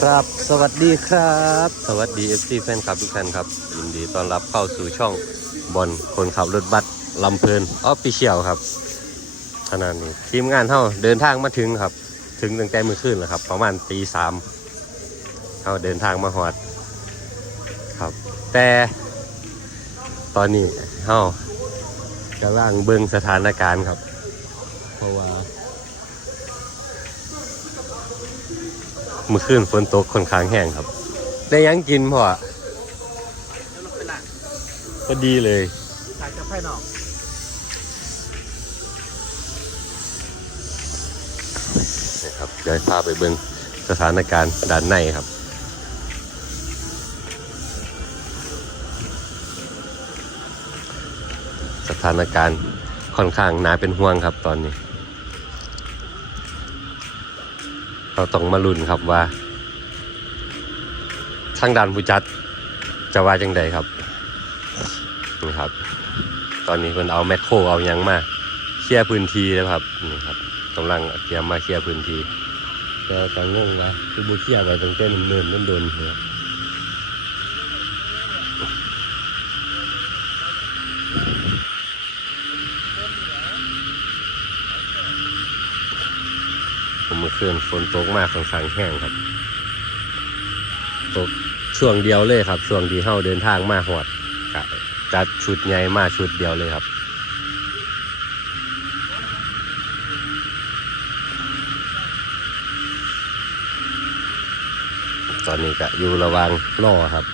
ครับ สวัสดีครับ สวัสดี FC แฟนคลับทุกท่านครับ ยินดีต้อนรับเข้าสู่ช่องบอลคนขับรถบัสลำเพลินออฟฟิเชียลครับขณะนี้ทีมงานเท่าเดินทางมาถึงครับ ถึงตั้งแต่เมื่อคืนแล้วครับ ประมาณตีสามเท่าเดินทางมาหอดครับ แต่ตอนนี้เท่ากำลังเบิ่งสถานการณ์ครับ เพราะว่า เมื่อคืนฝนตกค่อนข้างแห้งครับ ได้หยังกินพ่อแล้วลงไปหลังพอดีเลยขายกับไพ่นอกนะครับเดี๋ยวพาไปเบิ่งสถานการณ์ด้านในครับสถานการณ์ค่อนข้างน่าเป็นห่วงครับตอนนี้ เราต้องมาลุ้นครับว่า ทางด้านผู้จัดจะว่าจังไดครับนี่ครับ ตอนนี้เพิ่นเอาแมคโครเอายังมาเคลียร์พื้นที่แล้วครับนี่ครับกำลังเตรียมมาเคลียร์พื้นที่แต่กังงงว่าคือบุเคลียร์ไว้ตั้งแต่เนิ่นๆนั่นโดนครับผมเมื่อ คืนฝนตกมากค่อนข้างแห้งครับตกช่วงเดียวเลยครับ ช่วงที่เฮาเดินทางมาหอดกะจัดชุดใหญ่มาชุดเดียวเลยครับตอนนี้ก็อยู่ระว่างรอครับ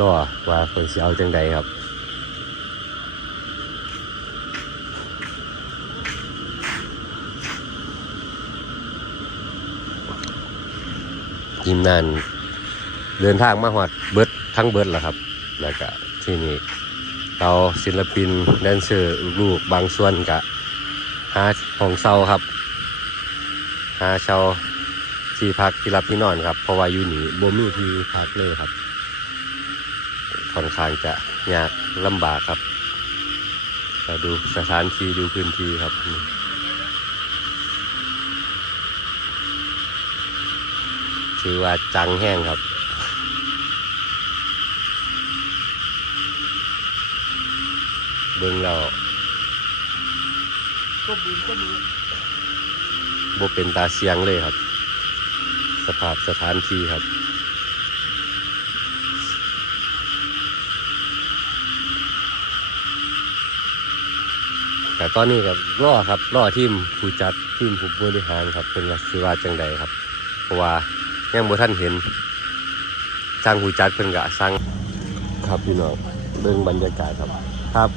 รอว่าคนสิเอาจังใดครับ ทีมงานเดินทางมาหอดเบิดทั้งเบิดแหละครับ แล้วก็ที่นี่เราศิลปินแดนเซอร์ลูกบางส่วนก็หาห้องเซาครับ หาเช่าที่พักที่รับที่นอนครับ เพราะว่าอยู่นี่บ่มีที่พักเลยครับค่อนข้างจะยากลำบากครับเราดูสถานที่ดูพื้นที่ครับ ถือว่าจังแห้งครับ เบิ่งเราก็บืนก็บืนบ่เป็นตาเสียงเลยครับ สภาพสถานที่ครับแต่ตอนนี้กับรอครับรอทีมผู้จัดทีมผู้บริหารครับเป็นว่าสิว่าจังใดครับ เพราะว่า ยังบ่ท่านเห็นสร้างผู้จัดเพิ่นกะสร้างครับพี่น้องเบิ่งบรรยากาศครับครับ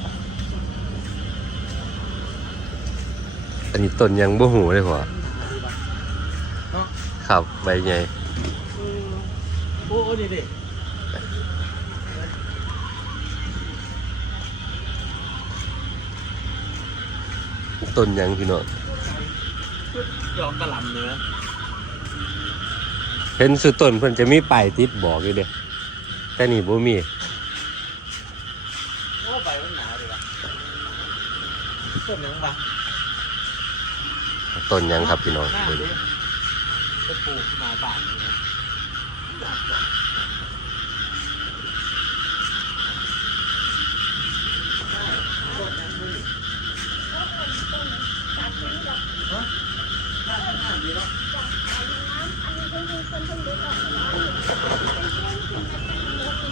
อันนี้ต้นยังบ่หูเลยหัวเนาะครับใบใหญ่โอ้โอ้ดีดิต้นยังพี่น้องดอกกระหล่ำเนื้อ เห็นสุดต้นเพิ่นจะมีป้ายติดบอกอยู่เด้แต่นี่บ่มีโอ้ใบมันหนาดีว่ะต้นยังปะต้นยังครับพี่น้องหาเบิ่ง ดิไปปลูกหน้าบ้านเลยนะ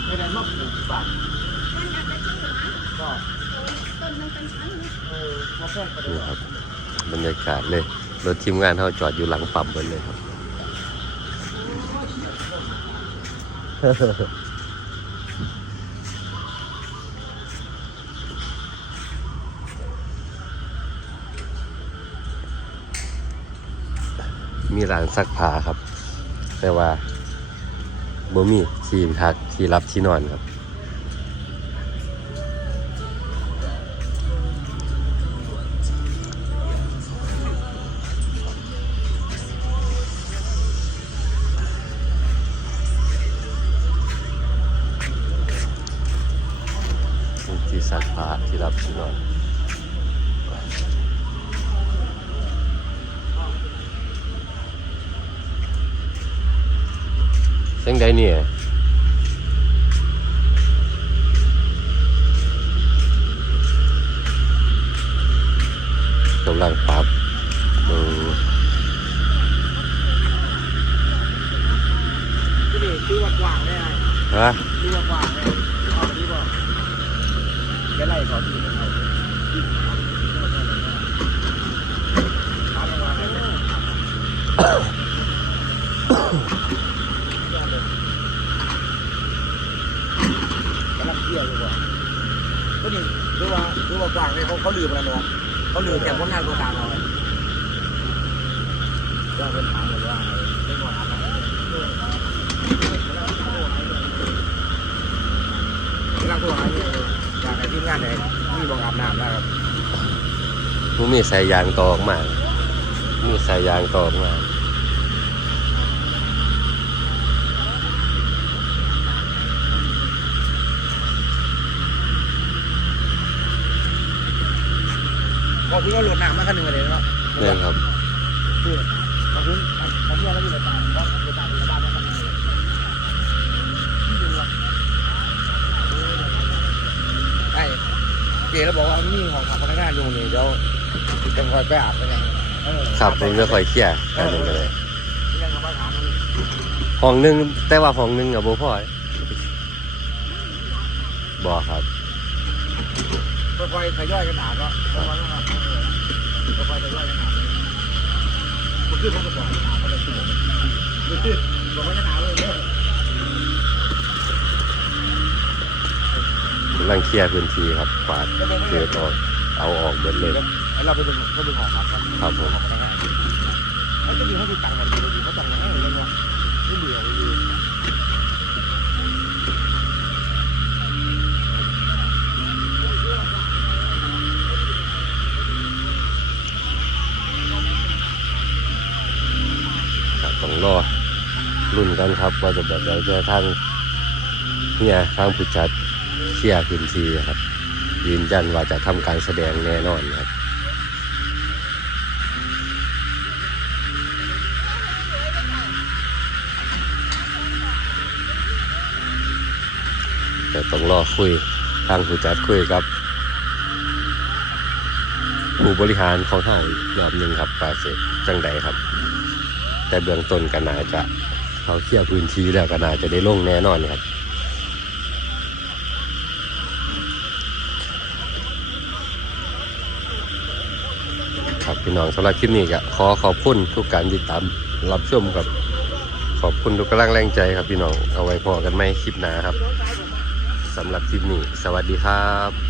ไม่ได้มาปลูกที่บ้านก็เออมาแพงไปเลนี่ยครับบรรยากาศเลยรถทีมงานเฮาจอดอยู่หลังปั๊มเบิดเลยครับ มีร้านซักผ้าครับ แต่ว่า บ่มีที่พักที่รับที่นอนครับ ที่ซักผ้าที่รับที่นอน จังใดเนี่ยกำลังปรับอืมที่นี่ดูว่ากว้างได้ไงฮะ ดูว่ากว้างได้เอาดีบ่แค่ไล่เขาทีนึงเอาตามลงมาเลยกำลังเที่ยวอยู่ว่ะ ก็นี่ดูว่าดูว่ากว้างเลยเขาเขาลืมอะไรเนาะเขาลืมแค่ผลงานตัวกลางเอาเลยว่าเป็นทางหรือว่าไรไม่หมดอะไรกำลังตัวหาอยู่อยากให้ทีมงานไหนมีบอกอาบน้ำนะครับมีสายยางตอกมา มีสายยางตอกมา พอคุณก็โหลดน้ำมาคันหนึ่งเลยเนาะเนี่ยครับคือพอคุณพอคุณเราอยู่ในป่าก็ในป่าในบ้านแล้วคันหนึ่งเลยใช่เจ๊เราบอกว่ามีของขับพนักงานอยู่นี่เดี๋ยวจะคอยไปอาบไปยังเออครับผมจะคอยเคลียร์กันหนึ่งก็เลยยังขับมาถามมันห้องหนึ่งแต่ว่าห้องหนึ่งกับโบพ่อยบอครับ ค่อยๆทยอยกันอาบเนาะค่อยๆกันอาบค่อยๆทยอยกันอาบมันคือเขาก็บอกอาบไปเลยคือบอกว่าจะอาบเลยเนี่ยกำลังเคลียร์พื้นที่ครับกวาดเกลือออกเอาออกเบิดเลยเราไปดูไปดูของครับครับผมของนะฮะเขาจะมีเขาดูตังค์กันดูเขาตังค์กันให้เลยว่าไม่เบื่อไม่เบื่อ อรุ่นกันครับว่าจะแบบใดแต่ทางเนี่ยทางผู้จัดเคลียร์พื้นที่ครับ ยืนยันว่าจะทำการแสดงแน่นอนครับแต่ต้องรอคุยทางผู้จัดคุยกับ ผู้บริหารของห้างรอบหนึ่งครับว่าเสร็จจังใดครับ แต่เบื้องต้นก็น่าจะเขาเคลียร์พื้นที่แล้วก็น่าจะได้ลงแน่นอนครับครับพี่น้องสำหรับคลิปนี้ก็ขอขอบคุณทุกการติดตามรับชมครับ ขอบคุณทุกกำลังแรงใจครับพี่น้องเอาไว้พอกันไหมคลิปหน้าครับสำหรับคลิปนี้ สวัสดีครับ